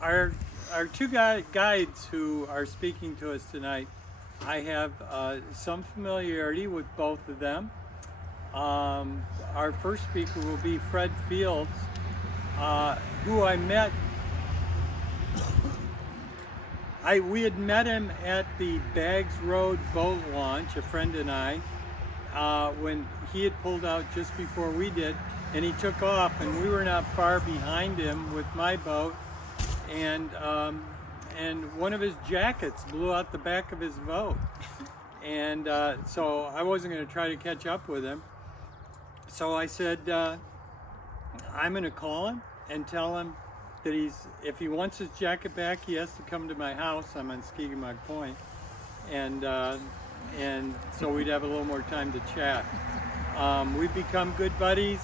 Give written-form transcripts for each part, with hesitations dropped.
our two guides who are speaking to us tonight, I have some familiarity with both of them. Our first speaker will be Fred Fields, who I met. We had met him at the Baggs Road boat launch, a friend and I, when he had pulled out just before we did, and he took off, and we were not far behind him with my boat, and one of his jackets blew out the back of his boat, and so I wasn't going to try to catch up with him. So I said, I'm going to call him and tell him that if he wants his jacket back, he has to come to my house. I'm on Skegemog Point, and so we'd have a little more time to chat. We've become good buddies.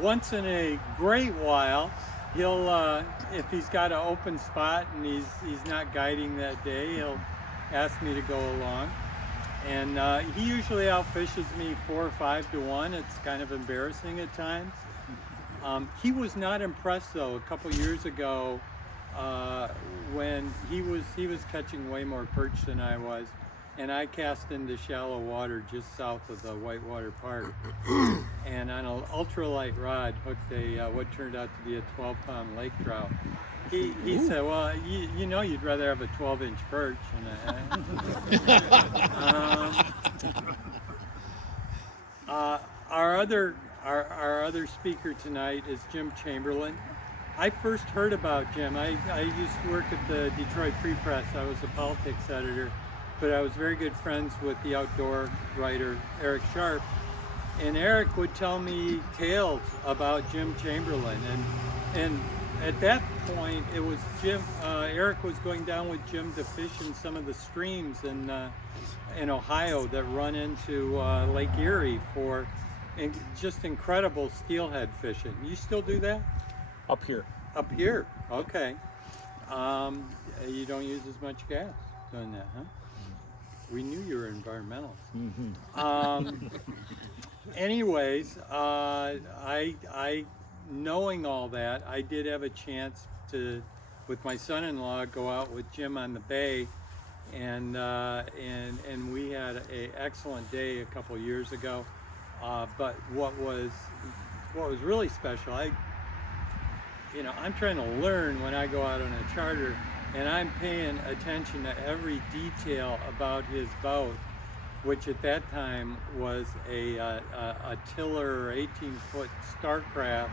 Once in a great while, he'll if he's got an open spot and he's not guiding that day, he'll ask me to go along. And he usually outfishes me 4 or 5 to 1. It's kind of embarrassing at times. He was not impressed though a couple years ago when he was catching way more perch than I was, and I cast into shallow water just south of the Whitewater Park, and on an ultralight rod hooked what turned out to be a 12-pound lake trout. He said, well, you know you'd rather have a 12-inch perch. Our other speaker tonight is Jim Chamberlain. I first heard about Jim. I used to work at the Detroit Free Press. I was a politics editor, but I was very good friends with the outdoor writer Eric Sharp. And Eric would tell me tales about Jim Chamberlain. And at that point, it was Jim. Eric was going down with Jim to fish in some of the streams in Ohio that run into Lake Erie for just incredible steelhead fishing. You still do that? Up here. Up here, okay. You don't use as much gas doing that, huh? We knew you were environmental. Anyways, I knowing all that, I did have a chance to, with my son-in-law, go out with Jim on the bay, and we had an excellent day a couple years ago. But what was really special, I'm trying to learn when I go out on a charter, and I'm paying attention to every detail about his boat, which at that time was a tiller 18-foot Starcraft,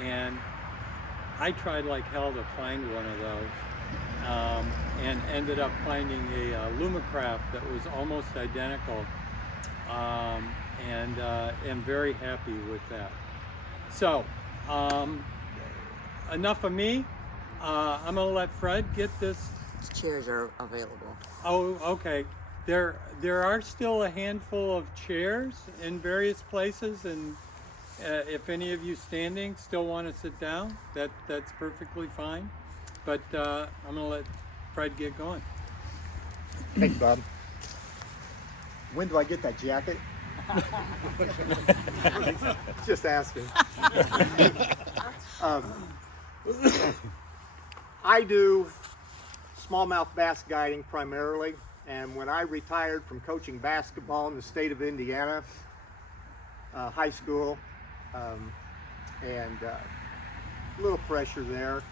and I tried like hell to find one of those, and ended up finding a Lumacraft that was almost identical, and am very happy with that. So, enough of me. I'm gonna let Fred get this. Chairs are available. Oh, okay. There are still a handful of chairs in various places, and if any of you standing still want to sit down, that's perfectly fine. But I'm gonna let Fred get going. Thank you, Bob. When do I get that jacket? Just asking. I do smallmouth bass guiding primarily, and when I retired from coaching basketball in the state of Indiana, high school, and a little pressure there,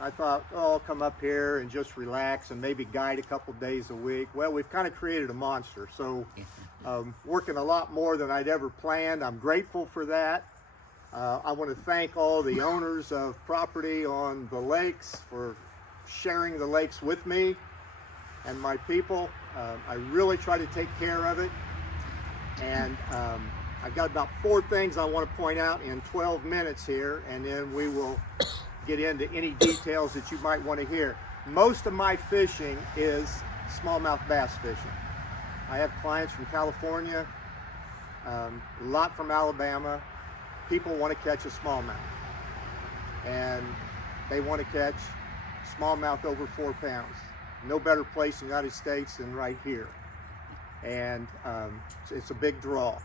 I thought, oh, I'll come up here and just relax and maybe guide a couple days a week. Well, we've kind of created a monster, so working a lot more than I'd ever planned. I'm grateful for that. I want to thank all the owners of property on the lakes for sharing the lakes with me and my people. I really try to take care of it, and I've got about 4 things I want to point out in 12 minutes here, and then we will get into any details that you might want to hear. Most of my fishing is smallmouth bass fishing. I have clients from California, a lot from Alabama. People want to catch a smallmouth, and they want to catch smallmouth over 4 pounds. No better place in the United States than right here, and it's a big draw.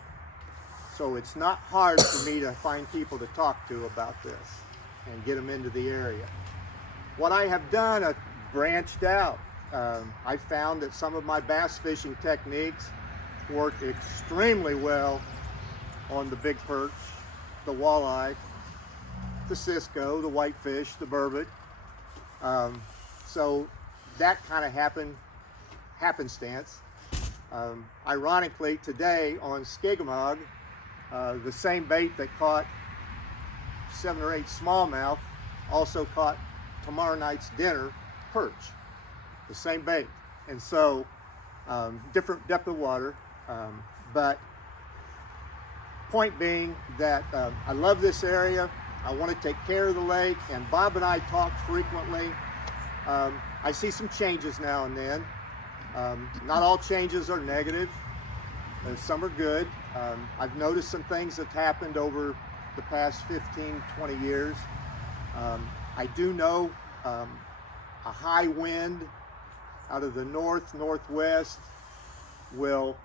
So it's not hard for me to find people to talk to about this and get them into the area. what I have done, I've branched out. I found that some of my bass fishing techniques work extremely well on the big perch, the walleye, the Cisco, the whitefish, the burbot. So that kind of happenstance. Ironically, today on Skegemog, the same bait that caught 7 or 8 smallmouth also caught tomorrow night's dinner perch. The same bait. And so different depth of water, but point being that I love this area. I want to take care of the lake, and Bob and I talk frequently. I see some changes now and then. Not all changes are negative. Some are good. I've noticed some things that happened over the past 15, 20 years. I do know a high wind out of the northwest will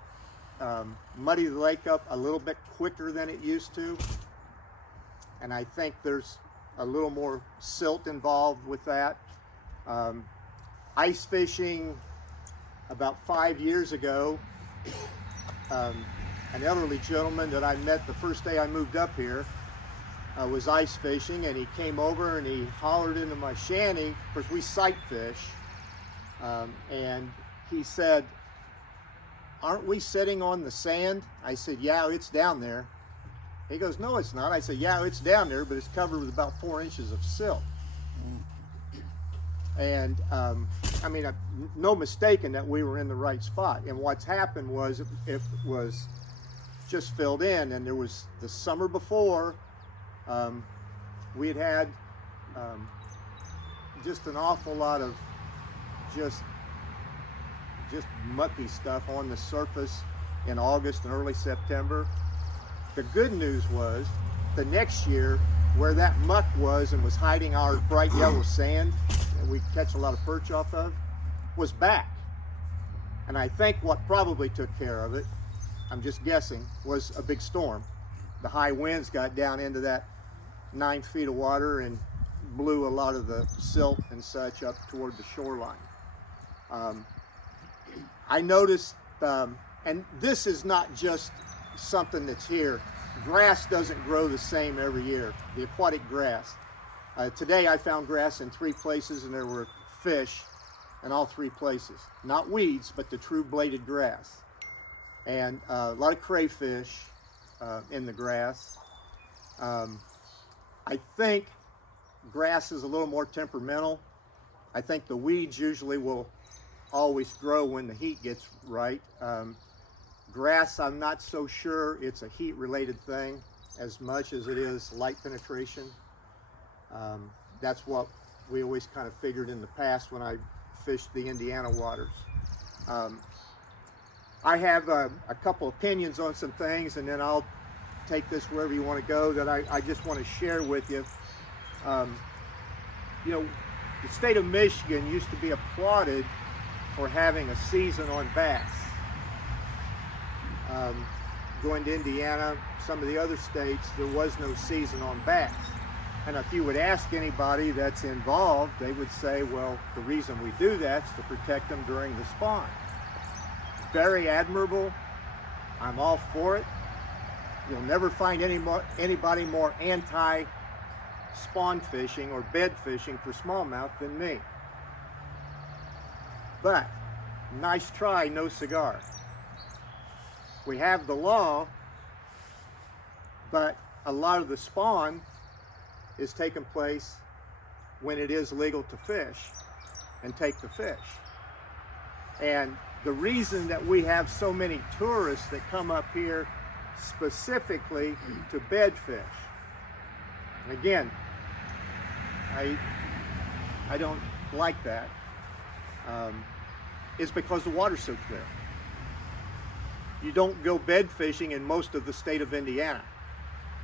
muddy the lake up a little bit quicker than it used to. And I think there's a little more silt involved with that. Ice fishing about 5 years ago, an elderly gentleman that I met the first day I moved up here was ice fishing, and he came over and he hollered into my shanty, because we sight fish, and he said, "Aren't we sitting on the sand?" I said, "Yeah, it's down there." He goes, "No, it's not." I said, "Yeah, it's down there, but it's covered with about 4 inches of silt." And I mean, no mistaking that we were in the right spot. And what's happened was it was just filled in, and there was the summer before, we had just an awful lot of just mucky stuff on the surface in August and early September. The good news was the next year, where that muck was and was hiding our bright yellow sand that we catch a lot of perch off of, was back. And I think what probably took care of it, I'm just guessing, was a big storm. The high winds got down into that 9 feet of water and blew a lot of the silt and such up toward the shoreline. I noticed, and this is not just something that's here. Grass doesn't grow the same every year, the aquatic grass. Today I found grass in 3 places, and there were fish in all 3 places. Not weeds, but the true bladed grass. And a lot of crayfish in the grass. I think grass is a little more temperamental. I think the weeds usually will always grow when the heat gets right. Grass, I'm not so sure it's a heat-related thing as much as it is light penetration. That's what we always kind of figured in the past when I fished the Indiana waters. I have a couple opinions on some things, and then I'll take this wherever you want to go, that I just want to share with you. You know, the state of Michigan used to be applauded for having a season on bass. Going to Indiana, some of the other states, there was no season on bass. And if you would ask anybody that's involved, they would say, well, the reason we do that is to protect them during the spawn. Very admirable. I'm all for it. You'll never find anybody more anti-spawn fishing or bed fishing for smallmouth than me. But, nice try, no cigar. We have the law, but a lot of the spawn is taking place when it is legal to fish and take the fish. And the reason that we have so many tourists that come up here specifically to bed fish, and again, I don't like that, is because the water's so clear. You don't go bed fishing in most of the state of Indiana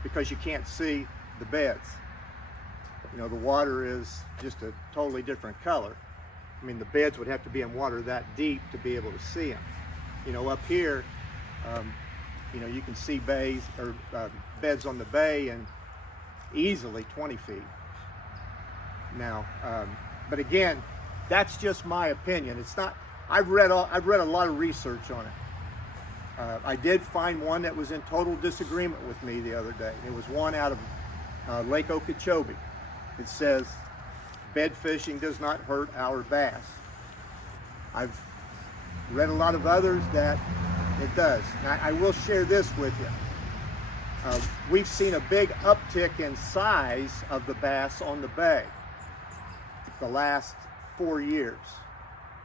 because you can't see the beds. You know, the water is just a totally different color. I mean, the beds would have to be in water that deep to be able to see them. You know, up here, you know, you can see bays or beds on the bay and easily 20 feet. Now, But again, that's just my opinion. It's not. I've read a lot of research on it. I did find one that was in total disagreement with me the other day. It was one out of Lake Okeechobee. It says, bed fishing does not hurt our bass. I've read a lot of others that it does. Now, I will share this with you. We've seen a big uptick in size of the bass on the bay the last 4 years.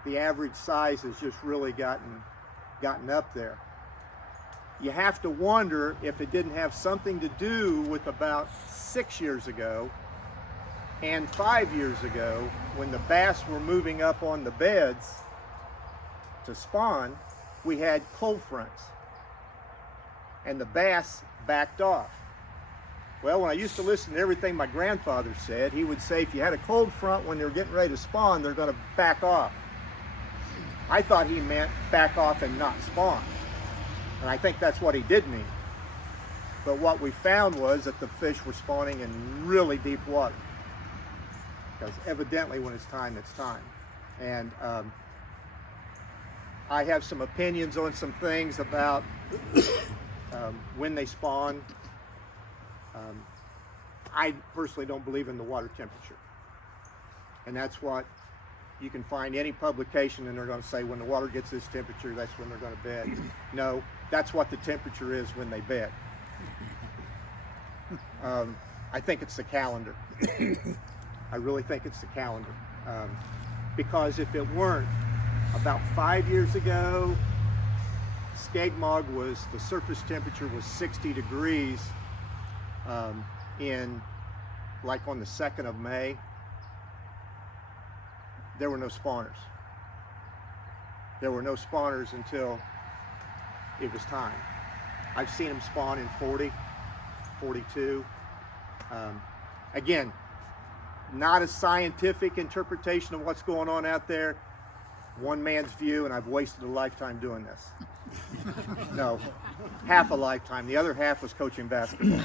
The average size has just really gotten up there. You have to wonder if it didn't have something to do with about 6 years ago and 5 years ago, when the bass were moving up on the beds to spawn, we had cold fronts and the bass backed off. Well, when I used to listen to everything my grandfather said, he would say if you had a cold front when they're getting ready to spawn, they're going to back off. I thought he meant back off and not spawn. And I think that's what he did mean. But what we found was that the fish were spawning in really deep water. Because evidently when it's time, it's time. And I have some opinions on some things about when they spawn. I personally don't believe in the water temperature. And that's what you can find any publication and they're going to say when the water gets this temperature, that's when they're going to bed. No, that's what the temperature is when they bed. I think it's the calendar. I really think it's the calendar. Because if it weren't, about 5 years ago, Skegemog the surface temperature was 60 degrees like on the 2nd of May. There were no spawners. There were no spawners until it was time. I've seen them spawn in 40, 42. Again, not a scientific interpretation of what's going on out there. One man's view, and I've wasted a lifetime doing this. No, half a lifetime. The other half was coaching basketball.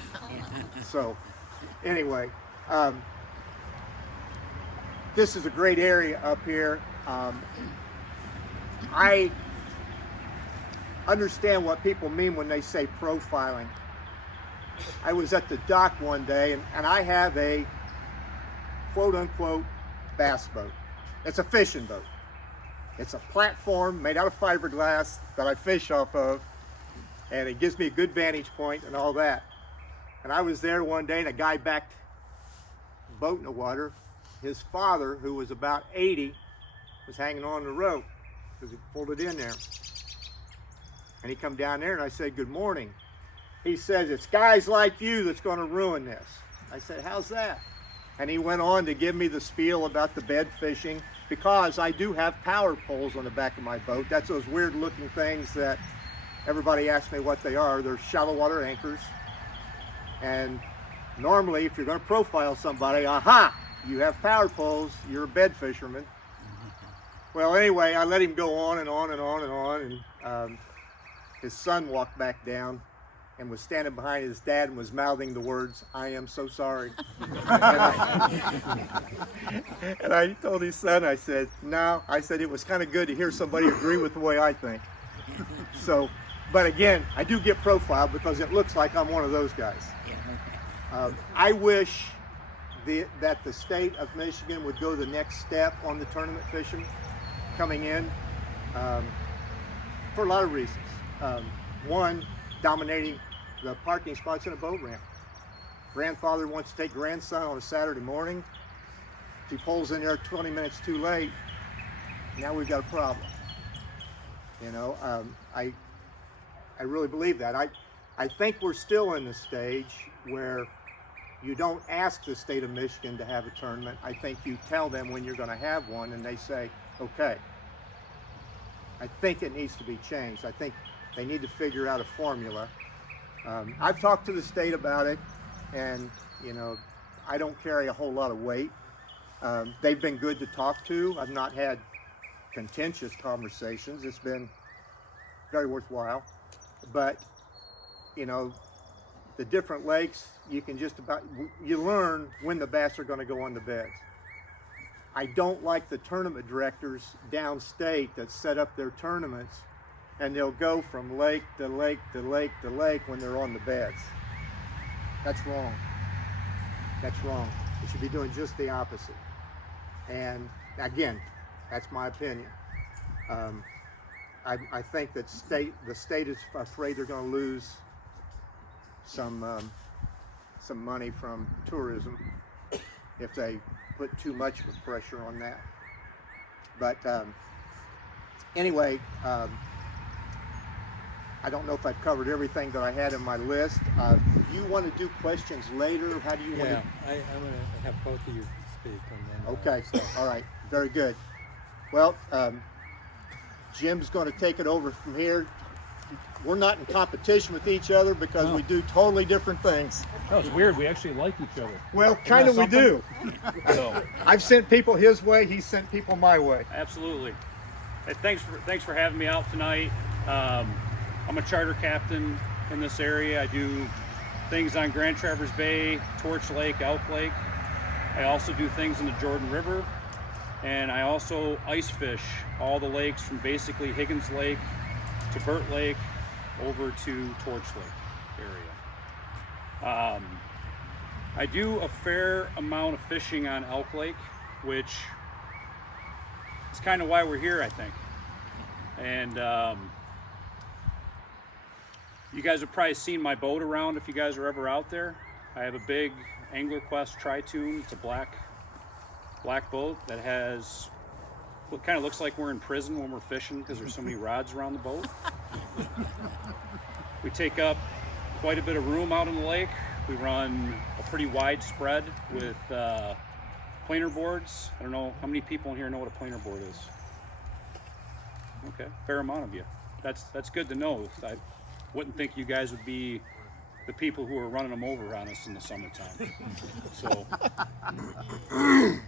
So, anyway, this is a great area up here. I understand what people mean when they say profiling. I was at the dock one day, and I have a quote-unquote bass boat. It's a fishing boat. It's a platform made out of fiberglass that I fish off of, and it gives me a good vantage point and all that. And I was there one day, and a guy backed the boat in the water. His father, who was about 80, was hanging on the rope because he pulled it in there. And he come down there, and I said, "Good morning." He says, "It's guys like you that's going to ruin this." I said, "How's that?" And he went on to give me the spiel about the bed fishing, because I do have power poles on the back of my boat. That's those weird looking things that everybody asks me what they are. They're shallow water anchors. And normally if you're going to profile somebody, aha, you have power poles, you're a bed fisherman. Well, anyway, I let him go on and on and on and on, and his son walked back down and was standing behind his dad and was mouthing the words, "I am so sorry." And I told his son, I said, "No," I said, "it was kind of good to hear somebody agree with the way I think." So, but again, I do get profiled because it looks like I'm one of those guys. I wish that the state of Michigan would go the next step on the tournament fishing coming in for a lot of reasons. One, dominating the parking spots in a boat ramp. Grandfather wants to take grandson on a Saturday morning. If he pulls in there 20 minutes too late, now we've got a problem. You know, I really believe that. I think we're still in the stage where you don't ask the state of Michigan to have a tournament. I think you tell them when you're going to have one, and they say, okay. I think it needs to be changed. I think they need to figure out a formula. I've talked to the state about it, and you know, I don't carry a whole lot of weight. They've been good to talk to. I've not had contentious conversations. It's been very worthwhile. But you know, the different lakes, you can just about, you learn when the bass are going to go on the beds. I don't like the tournament directors downstate that set up their tournaments and they'll go from lake to lake to lake to lake when they're on the beds. That's wrong. That's wrong. They should be doing just the opposite. And again, that's my opinion. I think that the state is afraid they're going to lose some money from tourism if they put too much of a pressure on that. But anyway, I don't know if I've covered everything that I had in my list. You want to do questions later? How do you want to? I'm going to have both of you speak on that. Okay, all right, very good. Well, Jim's going to take it over from here. We're not in competition with each other because we do totally different things. That was weird. We actually like each other. Well, kind of we do. So, I've sent people his way, he's sent people my way. absolutely. Hey, thanks for having me out tonight. I'm a charter captain in this area. I do things on Grand Traverse Bay, Torch Lake, Elk Lake. I also do things in the Jordan River, and I also ice fish all the lakes from basically Higgins Lake to Burt Lake over to Torch Lake area. I do a fair amount of fishing on Elk Lake, which is kind of why we're here, I think. And you guys have probably seen my boat around if you guys are ever out there. I have a big Angler Quest Tri-Tune. It's a black boat that has what kind of looks like we're in prison when we're fishing because there's so many rods around the boat. We take up quite a bit of room out in the lake. We run a pretty wide spread with planer boards. I don't know how many people in here know what a planer board is. Okay, fair amount of you. That's good to know. I wouldn't think you guys would be the people who are running them over on us in the summertime. So,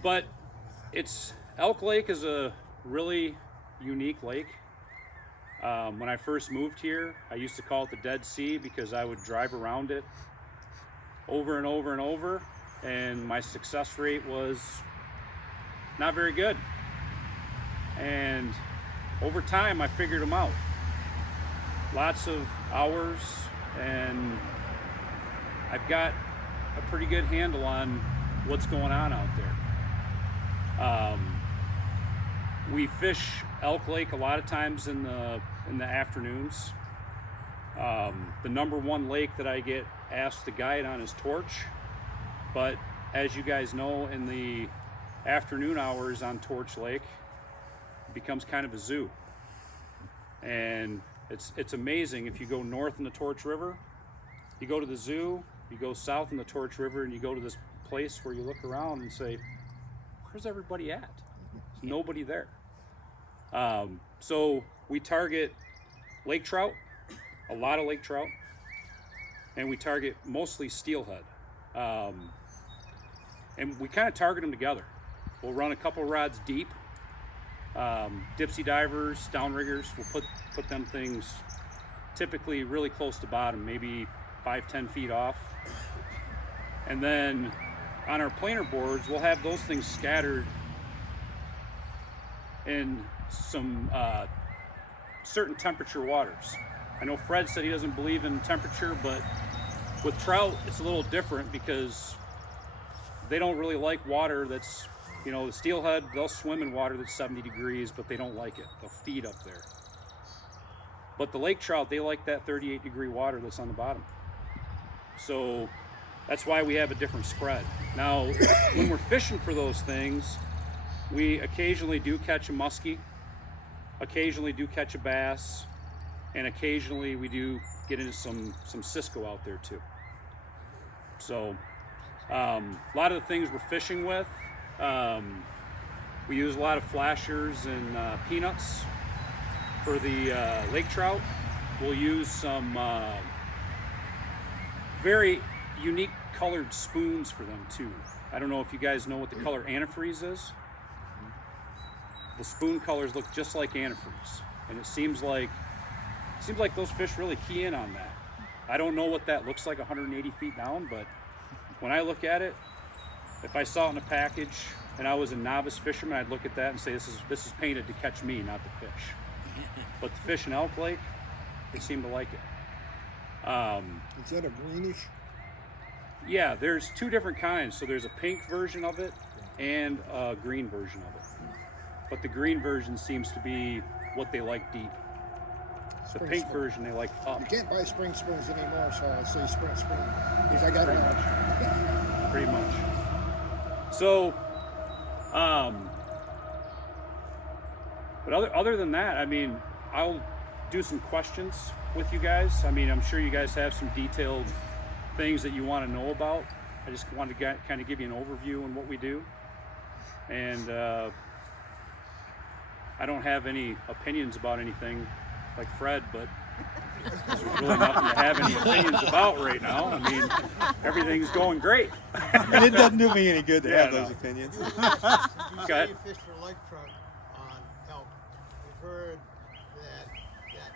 but Elk Lake is a really unique lake. When I first moved here, I used to call it the Dead Sea because I would drive around it over and over and over, and my success rate was not very good. And over time, I figured them out. Lots of hours, and I've got a pretty good handle on what's going on out there. We fish Elk Lake a lot of times in the afternoons. The number one lake that I get asked to guide on is Torch, but as you guys know, in the afternoon hours on Torch Lake, it becomes kind of a zoo. And it's amazing. If you go north in the Torch River, you go to the zoo, you go south in the Torch River, and you go to this place where you look around and say, where's everybody at? There's nobody there. So we target lake trout, a lot of lake trout, and we target mostly steelhead. And we kind of target them together. We'll run a couple rods deep. Dipsy divers, downriggers, we'll put them things typically really close to bottom, maybe 5-10 feet off. And then on our planer boards, we'll have those things scattered in some certain temperature waters. I know Fred said he doesn't believe in temperature, but with trout, it's a little different because they don't really like water that's, the steelhead, they'll swim in water that's 70 degrees, but they don't like it. They'll feed up there. But the lake trout, they like that 38-degree water that's on the bottom. So that's why we have a different spread. Now, when we're fishing for those things, we occasionally do catch a muskie, occasionally do catch a bass, and occasionally we do get into some Cisco out there too. So a lot of the things we're fishing with, we use a lot of flashers and peanuts. For the lake trout, we'll use some very unique colored spoons for them too. I don't know if you guys know what the color antifreeze is. The spoon colors look just like antifreeze, and it seems like those fish really key in on that. I don't know what that looks like 180 feet down, but when I look at it, if I saw it in a package and I was a novice fisherman, I'd look at that and say, this is painted to catch me, not the fish. But the fish in Elk Lake, they seem to like it. Is that a greenish? Yeah, there's two different kinds. So there's a pink version of it and a green version of it. But the green version seems to be what they like deep. The Spring pink spoon. version they like up. You can't buy spring spoons anymore, so I'll say spring spoon. Because I got Pretty one. much. Pretty much. So, but other than that, I mean, I'll do some questions with you guys. I mean, I'm sure you guys have some detailed things that you want to know about. I just wanted to kind of give you an overview on what we do. And I don't have any opinions about anything like Fred, but there's really nothing to have any opinions about right now. I mean, everything's going great. It doesn't do me any good to Yeah, have those no. opinions. You Go ahead. say you fish for lake trout on elk. We've heard that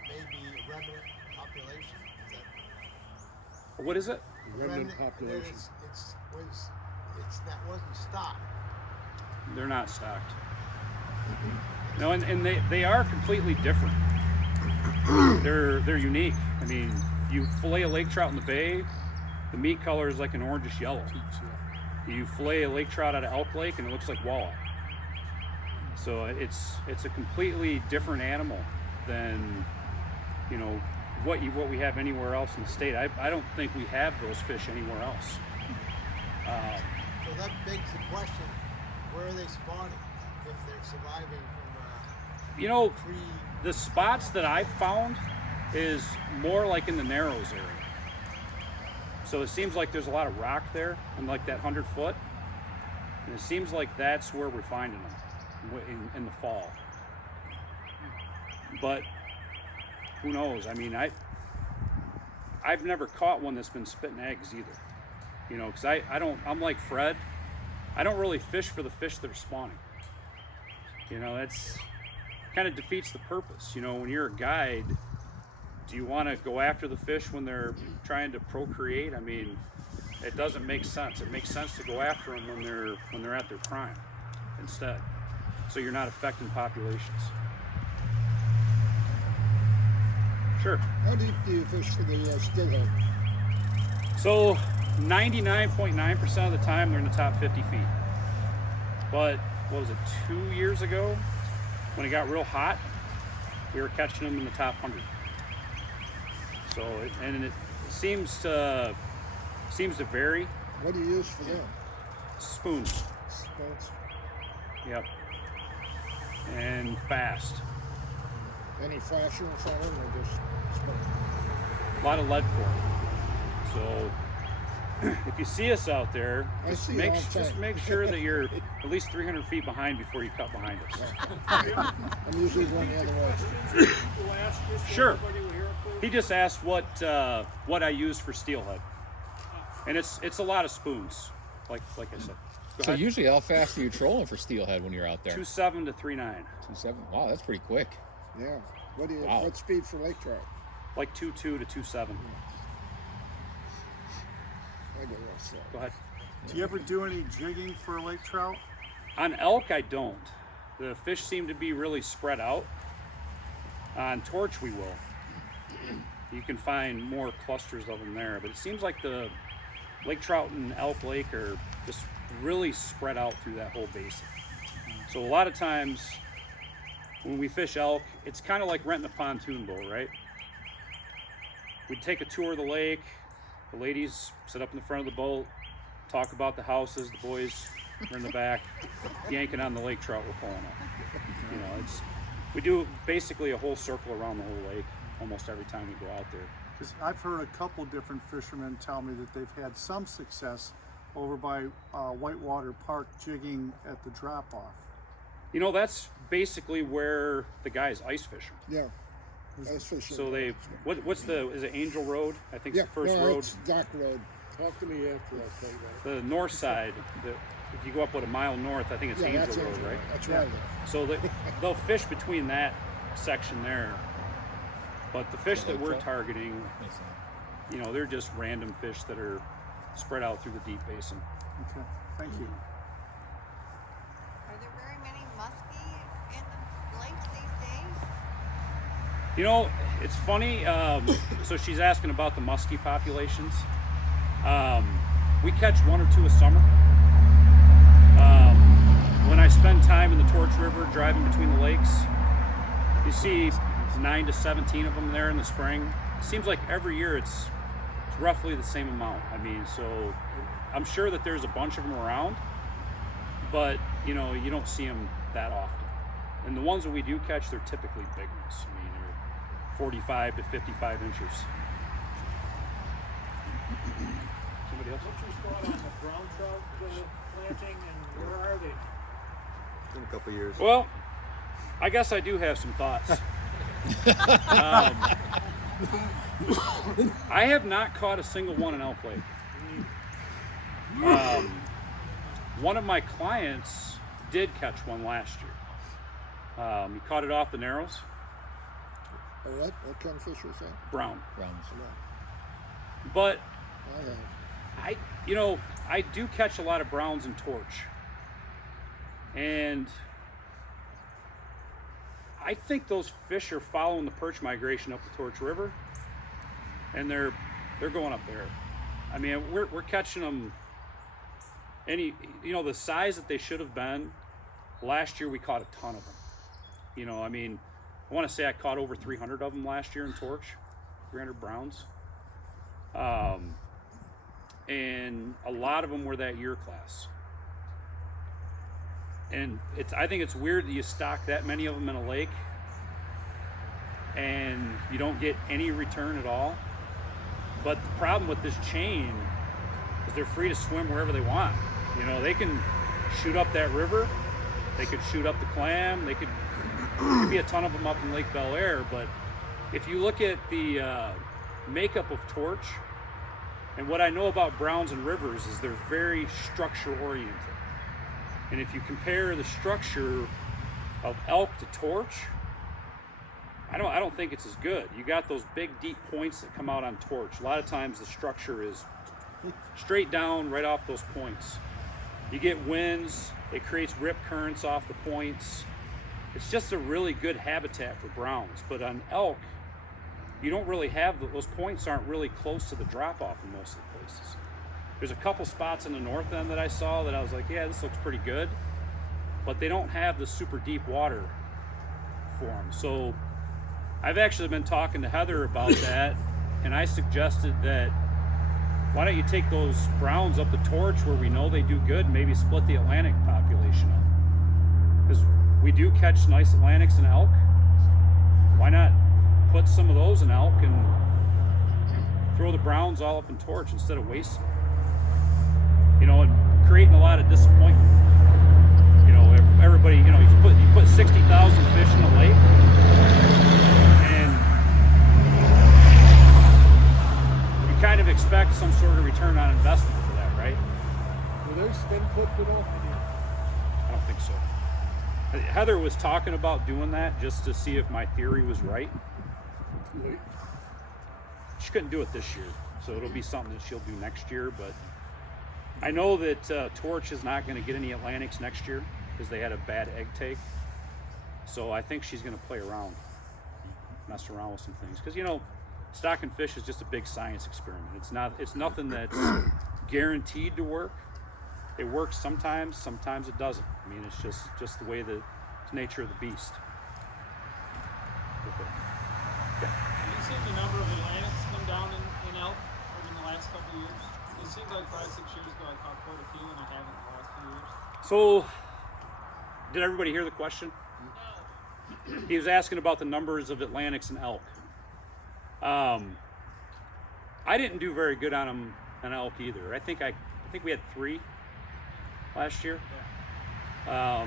may be a remnant population. Is that What is it? Remnant that population. that wasn't stocked. They're not stocked. No, and they are completely different. They're unique. I mean, you fillet a lake trout in the bay, the meat color is like an orangish yellow. You fillet a lake trout out of Elk Lake and it looks like walleye. So it's a completely different animal than, you know, what we have anywhere else in the state. I don't think we have those fish anywhere else. So that begs the question: where are they spawning if they're surviving from You know, pre? the spots that I've found is more like in the Narrows area. So it seems like there's a lot of rock there in like that 100 foot. And it seems like that's where we're finding them in the fall. But who knows? I mean, I've never caught one that's been spitting eggs either. You know, because I'm like Fred. I don't really fish for the fish that are spawning. You know, that's kind of defeats the purpose. You know, when you're a guide, do you want to go after the fish when they're trying to procreate? I mean, it doesn't make sense. It makes sense to go after them when they're at their prime instead. So you're not affecting populations. Sure. How deep do you fish for the steelhead? So 99.9% of the time they're in the top 50 feet. But what was it, 2 years ago when it got real hot, we were catching them in the top 100. So it seems to vary. What do you use for them? Spoons. Spoons? Yep. And fast. Any flasher in front of them or just spoons? A lot of lead core. So if you see us out there, I just see it all the just time. make sure that you're at least 300 feet behind before you cut behind us. I'm usually going the other way. Sure. He just asked what I use for steelhead, and it's a lot of spoons, like I said. Go So ahead. usually, how fast are you trolling for steelhead when you're out there? 2.7 to 3.9, 2.7. Wow, that's pretty quick. Yeah. What do you? Wow. What speed for lake trout? like 2.2 to 2.7. I go real slow. Go ahead. Do you ever do any jigging for lake trout? On elk, I don't. The fish seem to be really spread out. On torch, we will. You can find more clusters of them there, but it seems like the lake trout in Elk Lake are just really spread out through that whole basin. So a lot of times when we fish elk, it's kind of like renting a pontoon boat, right? We'd take a tour of the lake, the ladies sit up in the front of the boat, talk about the houses, the boys are in the back, yanking on the lake trout we're pulling up. You know, we do basically a whole circle around the whole lake almost every time we go out there. Because I've heard a couple different fishermen tell me that they've had some success over by Whitewater Park jigging at the drop-off. You know, that's basically where the guys ice fishing. Yeah. Ice fishing. So is it Angel Road? I think Yeah. it's the first no, road. It's Dock Road. Talk to me after I'll tell you that. The north side, if you go up a mile north, I think it's Yeah, Angel that's Road, Angel. right? That's right. So they'll fish between that section there. But the fish that we're targeting, you know, they're just random fish that are spread out through the deep basin. Okay, thank you. You know, it's funny. So she's asking about the muskie populations. We catch 1 or 2 a summer. When I spend time in the Torch River driving between the lakes, you see 9 to 17 of them there in the spring. It seems like every year it's roughly the same amount. I mean, so I'm sure that there's a bunch of them around, but you know, you don't see them that often. And the ones that we do catch, they're typically big ones. I mean, they're 45 to 55 inches. Somebody else? What's your thought on the brown trout planting, and where are they? In a couple years. Well, I guess I do have some thoughts. I have not caught a single one in Elk Lake. One of my clients did catch one last year. He caught it off the Narrows. What kind of fish was that? Brown. Browns. But I have. I do catch a lot of browns and torch. And I think those fish are following the perch migration up the Torch River, and they're going up there. I mean, we're catching them the size that they should have been. Last year we caught a ton of them. You know, I mean, I want to say I caught over 300 of them last year in torch, 300 browns. And a lot of them were that year class. And I think it's weird that you stock that many of them in a lake and you don't get any return at all. But the problem with this chain is they're free to swim wherever they want. You know, they can shoot up that river, they could shoot up the Clam, there could be a ton of them up in Lake Bel Air. But if you look at the makeup of torch, and what I know about browns and rivers is they're very structure oriented. And if you compare the structure of elk to torch, I don't think it's as good. You got those big deep points that come out on torch. A lot of times the structure is straight down right off those points. You get winds, it creates rip currents off the points. It's just a really good habitat for browns. But on elk, you don't really have those points aren't really close to the drop off in most of the places. There's a couple spots in the north end that I saw that I was like, yeah, this looks pretty good, but they don't have the super deep water for them. So I've actually been talking to Heather about that, and I suggested that why don't you take those browns up the torch where we know they do good, and maybe split the Atlantic population up. Because we do catch nice Atlantics and elk. Why not put some of those in elk and throw the browns all up in torch instead of wasting them? You know, and creating a lot of disappointment. You know, everybody, you know, you put 60,000 fish in the lake, and you kind of expect some sort of return on investment for that, right? Were they spin clipped at all? I don't think so. Heather was talking about doing that just to see if my theory was right. She couldn't do it this year, so it'll be something that she'll do next year. But I know that Torch is not going to get any Atlantics next year because they had a bad egg take. So I think she's going to play around, mess around with some things. Because, you know, stocking fish is just a big science experiment. It's nothing that's guaranteed to work. It works sometimes it doesn't. I mean, it's just the way the nature of the beast. Have you seen the number of Atlantics come down in elk over the last couple of years? It seems like 5-6 years ago I caught quite a few, and I haven't in the last few years. So, did everybody hear the question? No. He was asking about the numbers of Atlantics and elk. I didn't do very good on them on elk either. I think we had 3 last year. Yeah.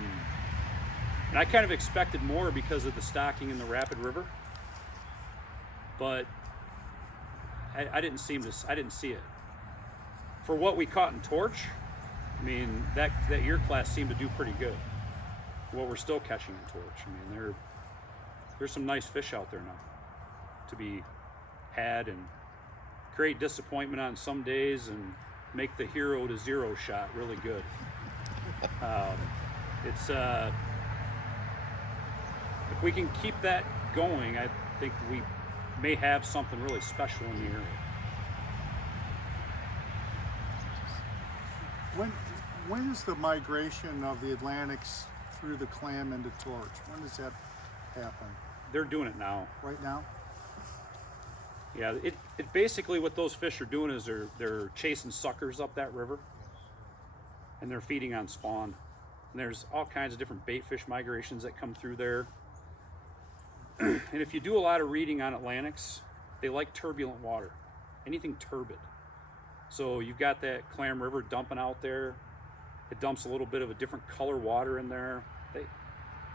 And I kind of expected more because of the stocking in the Rapid River. But I didn't see it. For what we caught in Torch, I mean, that year class seemed to do pretty good. What we're still catching in Torch. I mean, there's some nice fish out there now to be had, and create disappointment on some days and make the 0 to 0 shot really good. If we can keep that going, think we may have something really special in the area. When is the migration of the Atlantics through the clam into Torch? When does that happen? They're doing it now. Right now? Yeah, it basically what those fish are doing is they're chasing suckers up that river, and they're feeding on spawn. And there's all kinds of different bait fish migrations that come through there. And if you do a lot of reading on Atlantics, they like turbulent water, anything turbid. So you've got that Clam River dumping out there. It dumps a little bit of a different color water in there.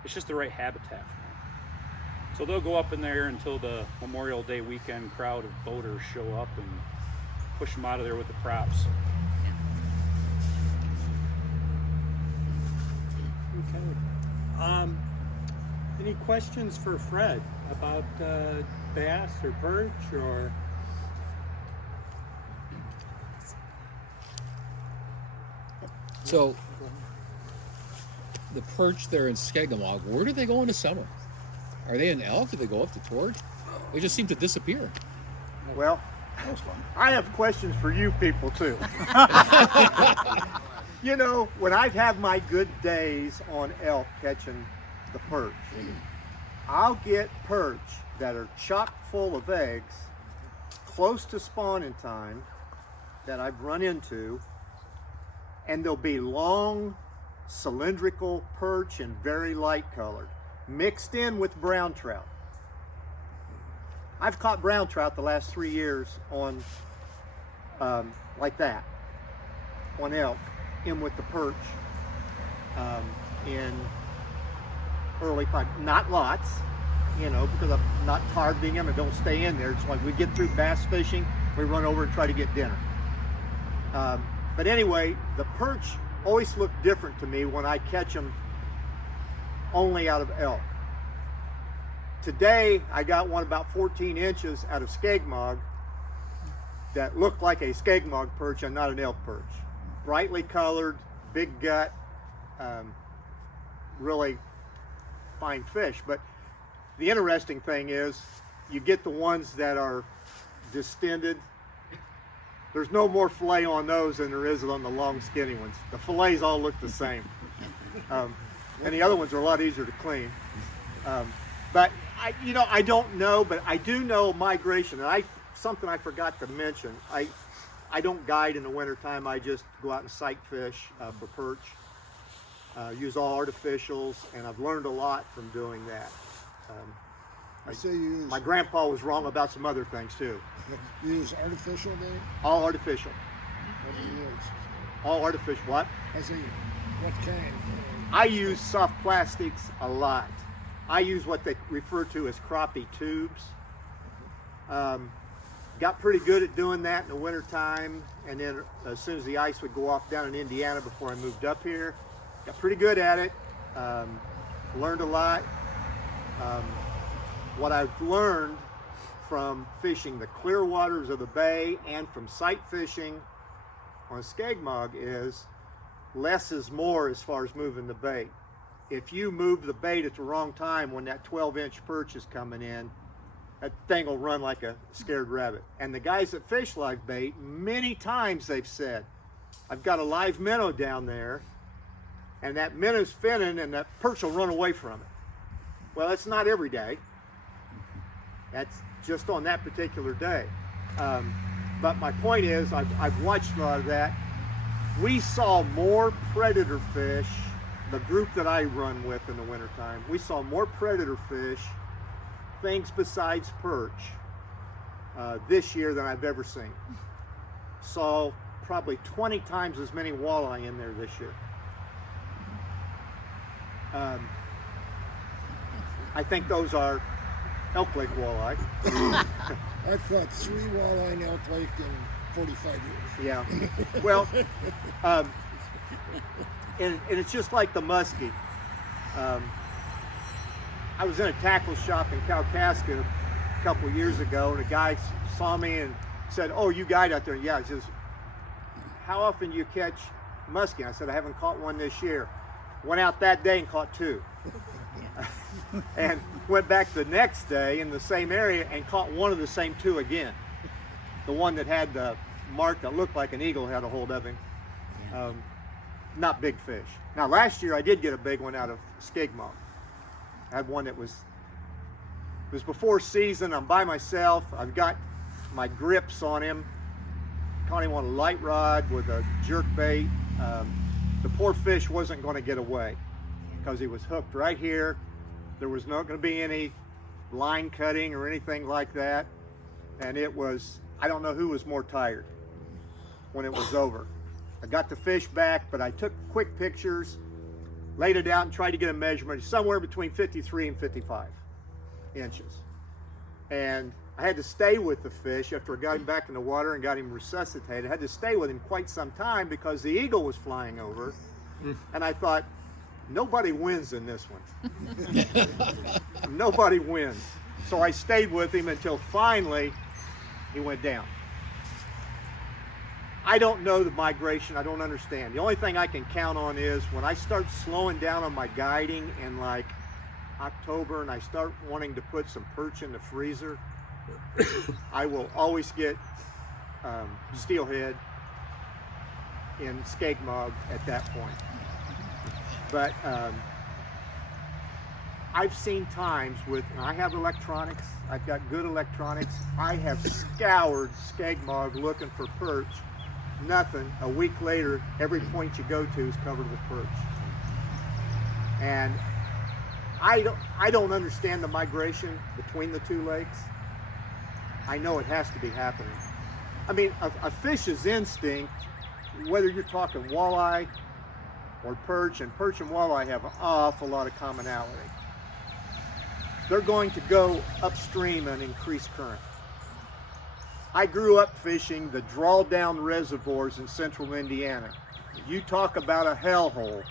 It's just the right habitat for them. So they'll go up in there until the Memorial Day weekend crowd of boaters show up and push them out of there with the props. Okay. Any questions for Fred about bass or perch or? So, the perch there in Skegemog, where do they go in the summer? Are they in Elk? Do they go up to Torch? They just seem to disappear. Well, I have questions for you people too. You know, when I've had my good days on elk catching the perch, I'll get perch that are chock full of eggs close to spawning time that I've run into, and they'll be long cylindrical perch and very light colored, mixed in with brown trout. I've caught brown trout the last 3 years on like that, on elk, in with the perch in early part, not lots, you know, because I'm not targeting them and don't stay in there. It's like we get through bass fishing, we run over and try to get dinner. But anyway, the perch always look different to me when I catch them only out of elk. Today, I got one about 14 inches out of Skegemog that looked like a Skegemog perch and not an elk perch. Brightly colored, big gut, really fine fish. But the interesting thing is, you get the ones that are distended. There's no more fillet on those than there is on the long skinny ones. The fillets all look the same. And the other ones are a lot easier to clean. But I don't know, but I do know migration. And something I forgot to mention. I don't guide in the wintertime. I just go out and sight fish for perch. Use all artificials, and I've learned a lot from doing that. My grandpa was wrong about some other things too. You use artificial there? All artificial. What do you use? All artificial. What? I say, what kind? I use soft plastics a lot. I use what they refer to as crappie tubes. Got pretty good at doing that in the wintertime, and then as soon as the ice would go off down in Indiana before I moved up here, got pretty good at it. Learned a lot. What I've learned from fishing the clear waters of the bay and from sight fishing on Skegemog is less is more as far as moving the bait. If you move the bait at the wrong time when that 12-inch perch is coming in, that thing will run like a scared rabbit. And the guys that fish live bait, many times they've said, I've got a live minnow down there, and that minnow's finning and that perch will run away from it. Well, that's not every day. That's just on that particular day. But my point is, I've watched a lot of that. We saw more predator fish, the group that I run with in the wintertime, we saw more predator fish, things besides perch, this year than I've ever seen. Saw probably 20 times as many walleye in there this year. I think those are Elk Lake walleye. I've caught 3 walleye in Elk Lake in 45 years. Yeah. Well, and it's just like the muskie. I was in a tackle shop in Kalkaska a couple of years ago, and a guy saw me and said, "Oh, you guide out there?" Yeah. He says, "How often do you catch muskie?" And I said, "I haven't caught one this year." Went out that day and caught 2. And Went back the next day in the same area and caught one of the same two again. The one that had the mark that looked like an eagle had a hold of him. Not big fish. Now last year I did get a big one out of Skegemog. I had one that was, it was before season. I'm by myself. I've got my grips on him. Caught him on a light rod with a jerk bait. The poor fish wasn't going to get away because he was hooked right here. There was not going to be any line cutting or anything like that. And it was, I don't know who was more tired when it was over. I got the fish back, but I took quick pictures, laid it out and tried to get a measurement somewhere between 53 and 55 inches. And I had to stay with the fish after I got him back in the water and got him resuscitated. I had to stay with him quite some time because the eagle was flying over. And I thought, nobody wins in this one. Nobody wins. So I stayed with him until finally he went down. I don't know the migration. I don't understand. The only thing I can count on is when I start slowing down on my guiding in like October and I start wanting to put some perch in the freezer, I will always get steelhead in Skegemog at that point. But I've seen times with, and I have electronics, I've got good electronics, I have scoured Skegemog looking for perch. Nothing. A week later, every point you go to is covered with perch. And I don't understand the migration between the two lakes. I know it has to be happening. I mean, a fish's instinct, whether you're talking walleye or perch and walleye have an awful lot of commonality. They're going to go upstream and increase current. I grew up fishing the draw down reservoirs in central Indiana. You talk about a hellhole.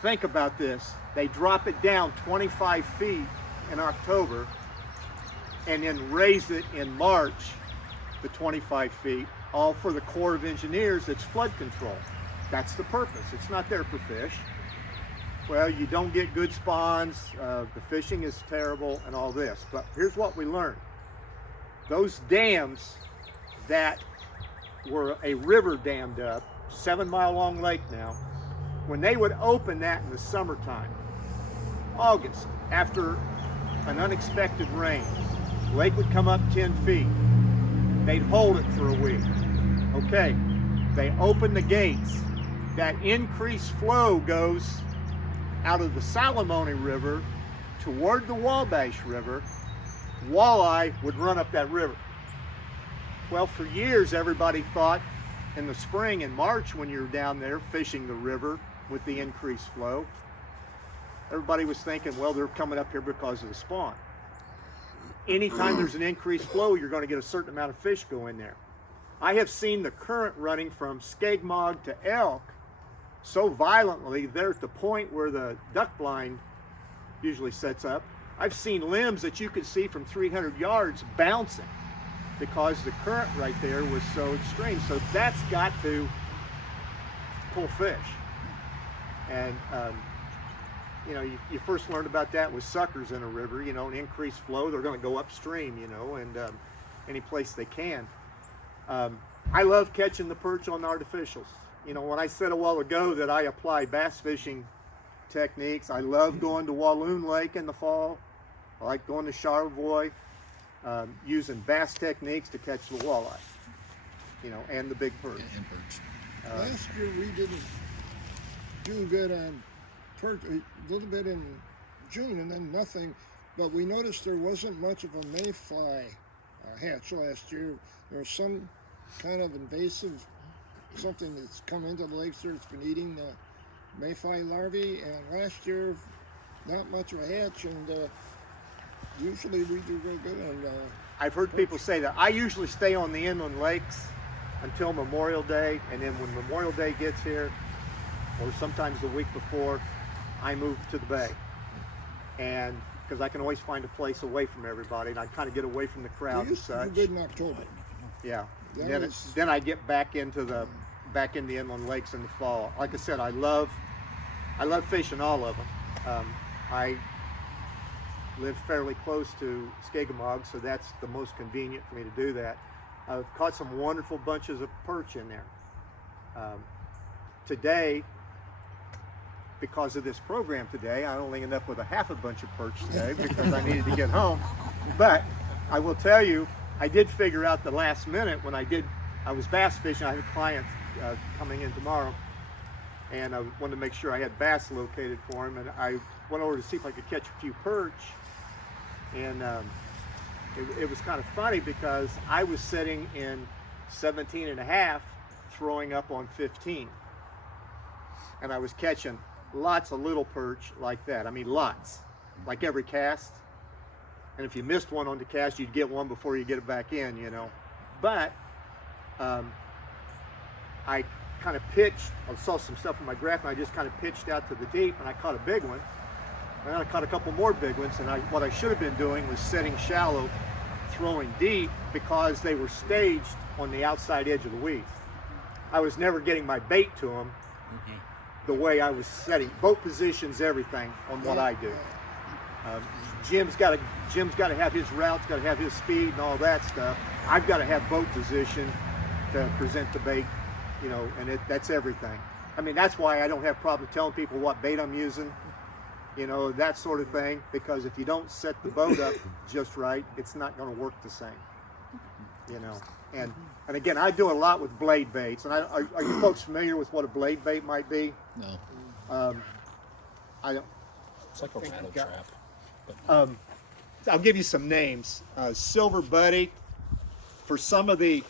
Think about this. They drop it down 25 feet in October and then raise it in March to 25 feet, all for the Corps of Engineers. It's flood control. That's the purpose. It's not there for fish. Well, you don't get good spawns, the fishing is terrible and all this, but here's what we learned. Those dams that were a river dammed up, 7 mile long lake now, when they would open that in the summertime, August, after an unexpected rain, the lake would come up 10 feet. They'd hold it for a week. Okay, they open the gates. That increased flow goes out of the Salamone River toward the Wabash River. Walleye would run up that river. Well, for years everybody thought in the spring and March when you're down there fishing the river with the increased flow, everybody was thinking, well, they're coming up here because of the spawn. Anytime there's an increased flow, you're going to get a certain amount of fish go in there. I have seen the current running from Skegemog to Elk so violently, they're at the point where the duck blind usually sets up. I've seen limbs that you could see from 300 yards bouncing because the current right there was so extreme. So that's got to pull fish. And, you know, you first learned about that with suckers in a river, you know, an increased flow, they're going to go upstream, you know, and any place they can. I love catching the perch on artificials. You know, when I said a while ago that I apply bass fishing techniques, I love going to Walloon Lake in the fall. I like going to Charlevoix, using bass techniques to catch the walleye, you know, and the big perch. Last year we didn't do good on perch, a little bit in June and then nothing, but we noticed there wasn't much of a mayfly hatch last year. There was some kind of invasive, something that's come into the lakes there that's been eating the mayfly larvae, and last year not much of a hatch, and usually we do real good on I've heard people say that. I usually stay on the inland lakes until Memorial Day, and then when Memorial Day gets here, or sometimes the week before, I move to the bay. And because I can always find a place away from everybody, and I kind of get away from the crowd and such. Good in October. Yeah. Then I get back into the inland lakes in the fall. Like I said, I love fishing all of them. live fairly close to Skegemog, so that's the most convenient for me to do that. I've caught some wonderful bunches of perch in there. Today, because of this program today, I only ended up with a half a bunch of perch today because I needed to get home. But I will tell you, I did figure out the last minute when I was bass fishing. I had a client coming in tomorrow, and I wanted to make sure I had bass located for him, and I went over to see if I could catch a few perch, and it was kind of funny because I was sitting in 17 and a half, throwing up on 15, and I was catching lots of little perch like that. I mean, lots, like every cast. And if you missed one on the cast, you'd get one before you get it back in, you know. But I kind of pitched, I saw some stuff in my graph, and I just kind of pitched out to the deep, and I caught a big one. And then I caught a couple more big ones, and what I should have been doing was setting shallow, throwing deep, because they were staged on the outside edge of the weeds. I was never getting my bait to them the way I was setting. Boat positions, everything on what I do. Jim's got to have his routes, got to have his speed and all that stuff. I've got to have boat position to present the bait, you know, and that's everything. I mean, that's why I don't have problem telling people what bait I'm using, you know, that sort of thing, because if you don't set the boat up just right, it's not going to work the same, you know. And again, I do a lot with blade baits. And are you folks familiar with what a blade bait might be? No. I don't. It's like a rattle trap. I'll give you some names. Silver Buddy. For some of the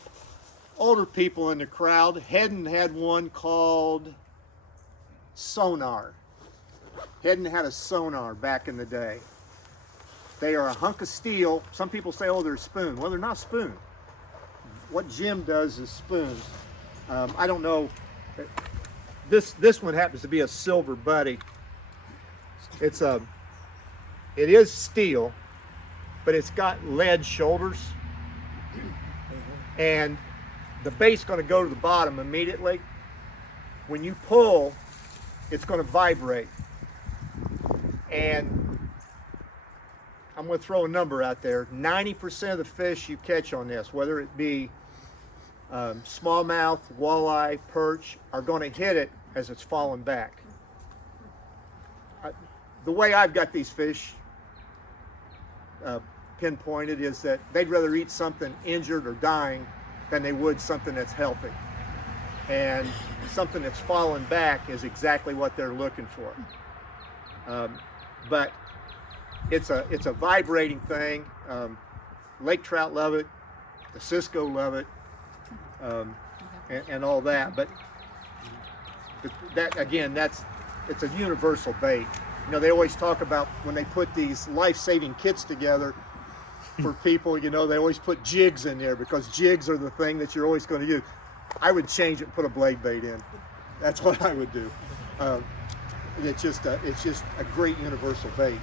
older people in the crowd, Hedden had one called Sonar. Hedden had a Sonar back in the day. They are a hunk of steel. Some people say, oh, they're a spoon. Well, they're not spoon. What Jim does is spoons. I don't know. This one happens to be a Silver Buddy. It is steel, but it's got lead shoulders, and the bait's going to go to the bottom immediately. When you pull, it's going to vibrate, and I'm going to throw a number out there. 90% of the fish you catch on this, whether it be smallmouth, walleye, perch, are going to hit it as it's falling back. The way I've got these fish pinpointed is that they'd rather eat something injured or dying than they would something that's healthy. And something that's fallen back is exactly what they're looking for. But it's a vibrating thing. Lake trout love it, the Cisco love it, and all that. But that again, it's a universal bait. You know, they always talk about when they put these life-saving kits together for people, you know, they always put jigs in there because jigs are the thing that you're always going to use. I would change it and put a blade bait in. That's what I would do. It's just a great universal bait.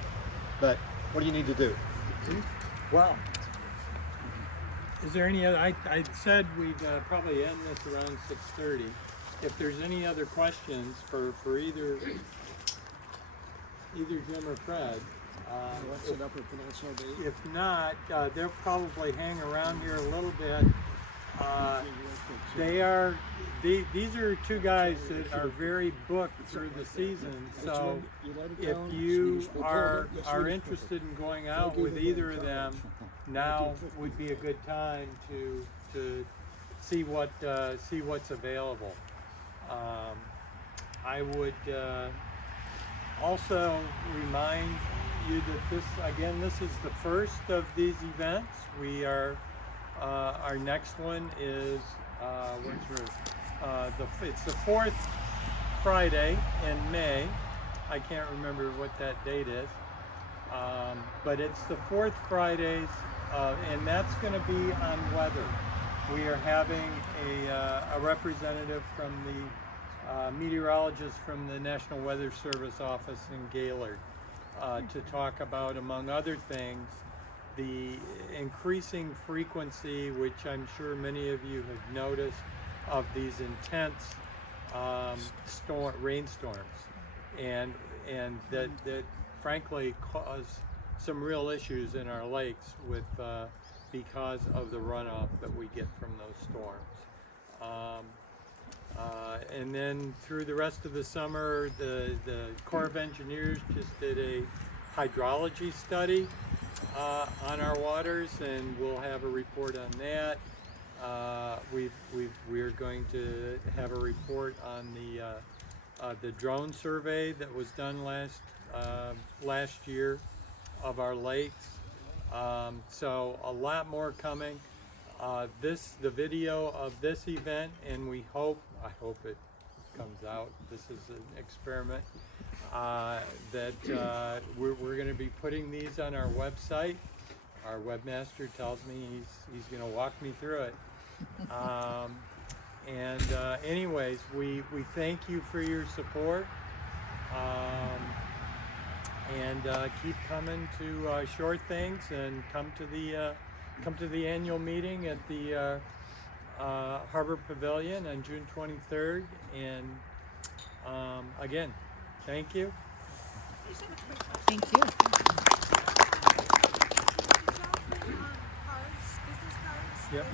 But what do you need to do? Well, is there any other? I said we'd probably end this around 6:30. If there's any other questions for either Jim or Fred, if not, they'll probably hang around here a little bit. These are two guys that are very booked through the season, so if you are interested in going out with either of them, now would be a good time to see what's available. I would also remind you that this is the first of these events. We are our next one is it's the fourth Friday in May. I can't remember what that date is, but it's the fourth Fridays, and that's going to be on weather. We are having a representative from the meteorologist from the National Weather Service office in Gaylord to talk about, among other things, the increasing frequency, which I'm sure many of you have noticed, of these intense rainstorms, and that frankly cause some real issues in our lakes with because of the runoff that we get from those storms. And then through the rest of the summer, the Corps of Engineers just did a hydrology study on our waters, and we'll have a report on that. We're going to have a report on the drone survey that was done last year of our lakes. So a lot more coming. The video of this event, and I hope it comes out. This is an experiment that we're going to be putting these on our website. Our webmaster tells me he's going to walk me through it. Anyways, we thank you for your support, and keep coming to Shore Things, and come to the annual meeting at the Harbor Pavilion on June 23rd. And again, thank you. Thank you. Yep.